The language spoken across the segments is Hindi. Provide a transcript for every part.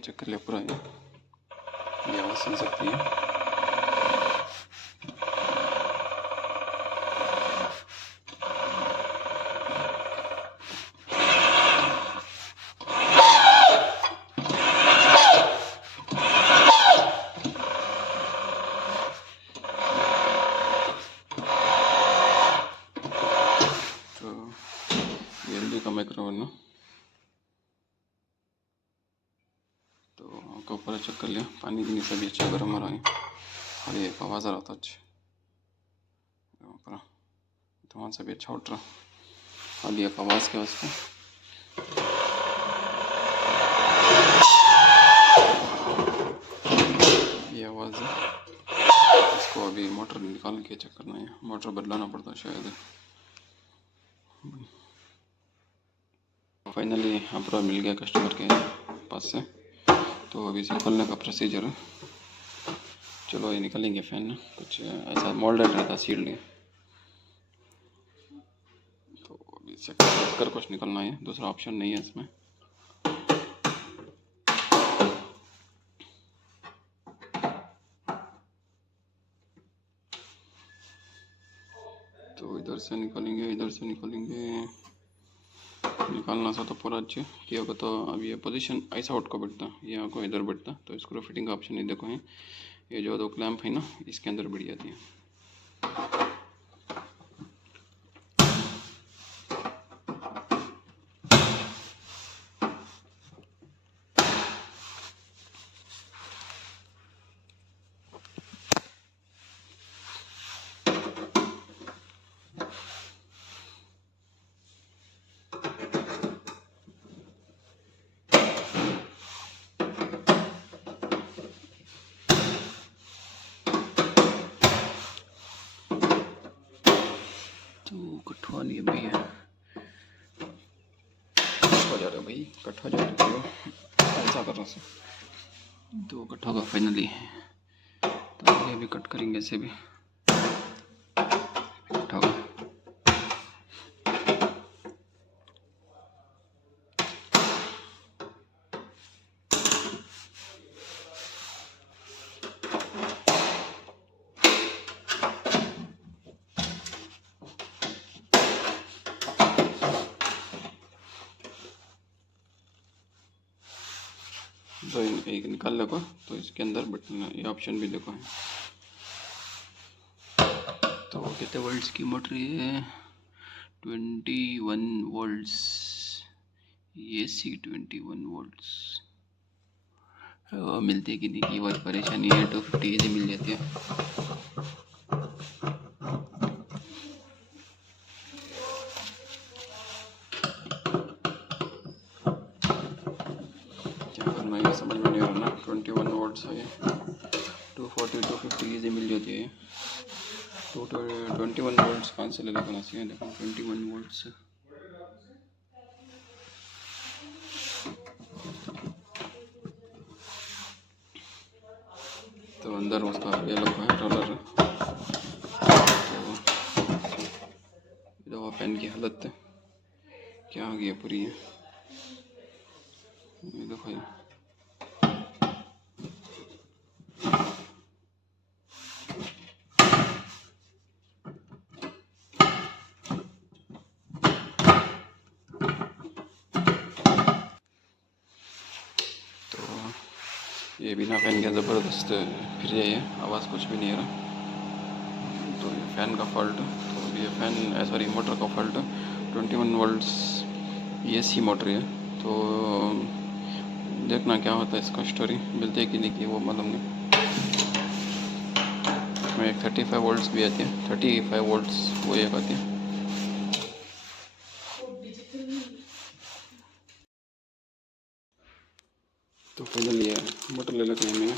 चेक कर लिया पूरा, ये आवाज़ सुन सकती है। तो ये एलजी का माइक्रोवेव ना, तो आपका ऊपर चेक कर लिया, पानी के नीचे भी अच्छा गर्म हो रहा है और ये एक आवाज़ आ रहा था अच्छा ऊपर, तो वहाँ से भी अच्छा उठ रहा। अब एक आवाज़ के वास्ते ये आवाज़ है, इसको अभी मोटर निकाल के चेक करना है, मोटर बदलाना पड़ता है शायद। फाइनली अपरा मिल गया कस्टमर के पास से, तो अभी इसे खोलने का प्रोसीजर है। चलो ये निकालेंगे फ़ैन, कुछ ऐसा मोल्डेड रहता सील्ड, तो अभी इसे कर कुछ निकलना है, दूसरा ऑप्शन नहीं है इसमें। तो इधर से निकालेंगे, इधर से निकालेंगे, निकालना सा तो पूरा अच्छे किया होगा। तो अब ये पोजीशन ऐसा आउट को बैठता, यहाँ को इधर बैठता, तो स्क्रू फिटिंग का ऑप्शन ये देखो है, ये जो दो क्लैंप है ना, इसके अंदर बैठ जाती है। तो कट्ठा नहीं भैया, कट हो जा रहा है भाई, कट हो जा रहा है, ऐसा कर रहा से तो कट होगा फाइनली। तो ये भी कट करेंगे, ऐसे भी कट होगा। तो एक निकाल देखो, तो इसके अंदर बटन ये ऑप्शन भी देखो है। तो कितने वोल्ट्स की मोटर है? 21 वोल्ट्स, AC 21 वोल्ट्स। मिलती है कि नहीं की बहुत परेशानी है, 250 AC मिल जाती है। क्या करना है समझ में नहीं आ रहा ना, 21 वोल्ट्स है, 240 250 AC मिल जाती है। 21 वोल्ट्स कहाँ से ले लेना चाहिए, देखो 21 वोल्ट्स। तो अंदर उसका ये लोग है रोलर, तो फैन की हालत क्या आ गई पूरी है, ये देखो ये। ये बिना फ़ैन के ज़बरदस्त फिर जाइए, आवाज़ कुछ भी नहीं आ रहा। तो ये फ़ैन का फॉल्ट, तो ये फ़ैन सॉरी मोटर का फॉल्ट, 21 वोल्ट्स AC मोटर है। तो देखना क्या होता है इसका स्टोरी, मिलती है कि नहीं की वो मालूम नहीं। इसमें एक 35 वोल्ट्स भी आती है, 35 वोल्ट्स वो एक आती है। तो फाइनल ये मोटर ले लेते हैं,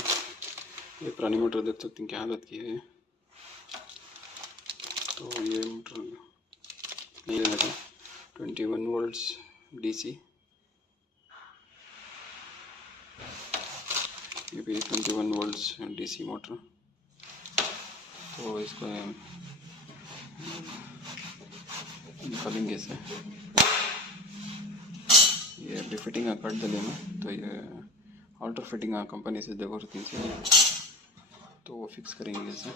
ये पुरानी मोटर देख सकते हैं क्या हालत की है। तो ये मोटर नहीं लेना था, 21 वोल्ट्स DC, ये भी 21 वोल्ट्स DC मोटर। तो इसको निकालेंगे इसे, ये अभी फिटिंग का काट देंगे, तो ये ऑल्टर फिटिंग कंपनी से देखो तीन से, तो वो फिक्स करेंगे इसे,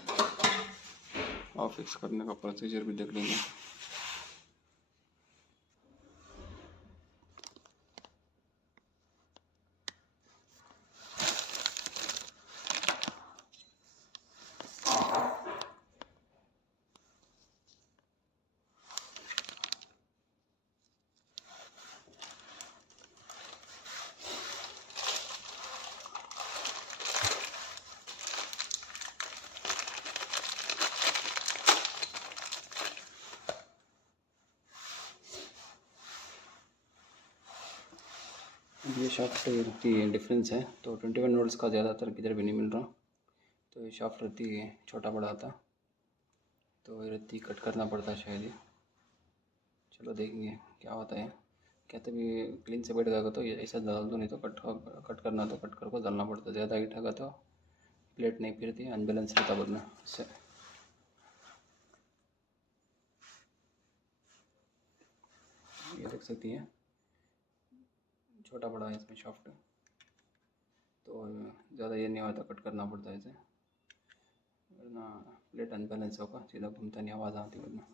और फिक्स करने का प्रोसीजर भी देख लेंगे। ये शाफ्ट रहती है, डिफरेंस है, तो 21 वोल्ट्स का ज़्यादातर किधर भी नहीं मिल रहा, तो ये शाफ्ट रहती है छोटा बड़ा आता, तो ये रहती कट करना पड़ता है शायद ये। चलो देखेंगे क्या होता है। क्या तभी क्लीन से बैठ जाएगा तो ये ऐसा डाल दो, नहीं तो कट करना तो कट कर को डालना पड़ता है। ज़्यादा हीट होगा तो प्लेट नहीं फिरती, अनबैलेंस रहता बदना इससे। ये देख सकती हैं छोटा बड़ा है इसमें शाफ्ट, तो ज़्यादा ये नहीं होता, कट करना पड़ता है इसे, वरना प्लेट अनबैलेंस होगा, सीधा घूमता नहीं, आवाज़ आती वरना।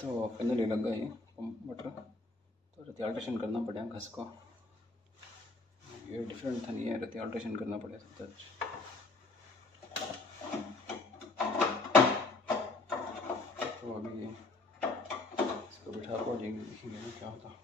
तो फाइनली लग गए मोटर, तो रहती अल्ट्रेशन करना पड़ेगा घस को, ये डिफरेंट था नहीं है, रहती अल्ट्रेशन करना पड़ेगा सब कुछ। तो अभी इसको बिठा कर देखेंगे क्या होता।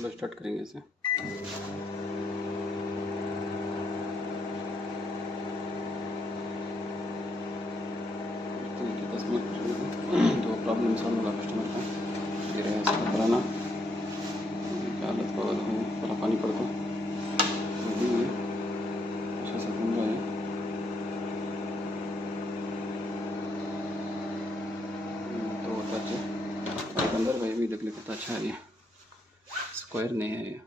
चलो स्टार्ट करेंगे इसे। तो प्रॉब्लम सॉल्व होगा कस्टमर का, ये रहे इसका पुराना हालत को पहला पानी पड़ता तो भी अच्छा से घूम रहा है। तो टच अंदर भाई भी देखने कितना अच्छा है। ये स्क्वायर नहीं है, ये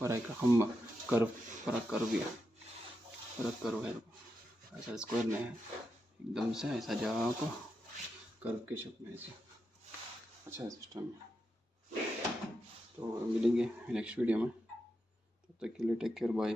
पर का हम कर्व पूरा कर्व भी है, पूरा कर्व है, ऐसा स्क्वायर नहीं है, एकदम से ऐसा जगह को कर्व के शेप में ऐसे अच्छा है सिस्टम। तो मिलेंगे नेक्स्ट वीडियो में, तब तक के लिए टेक केयर, बाय।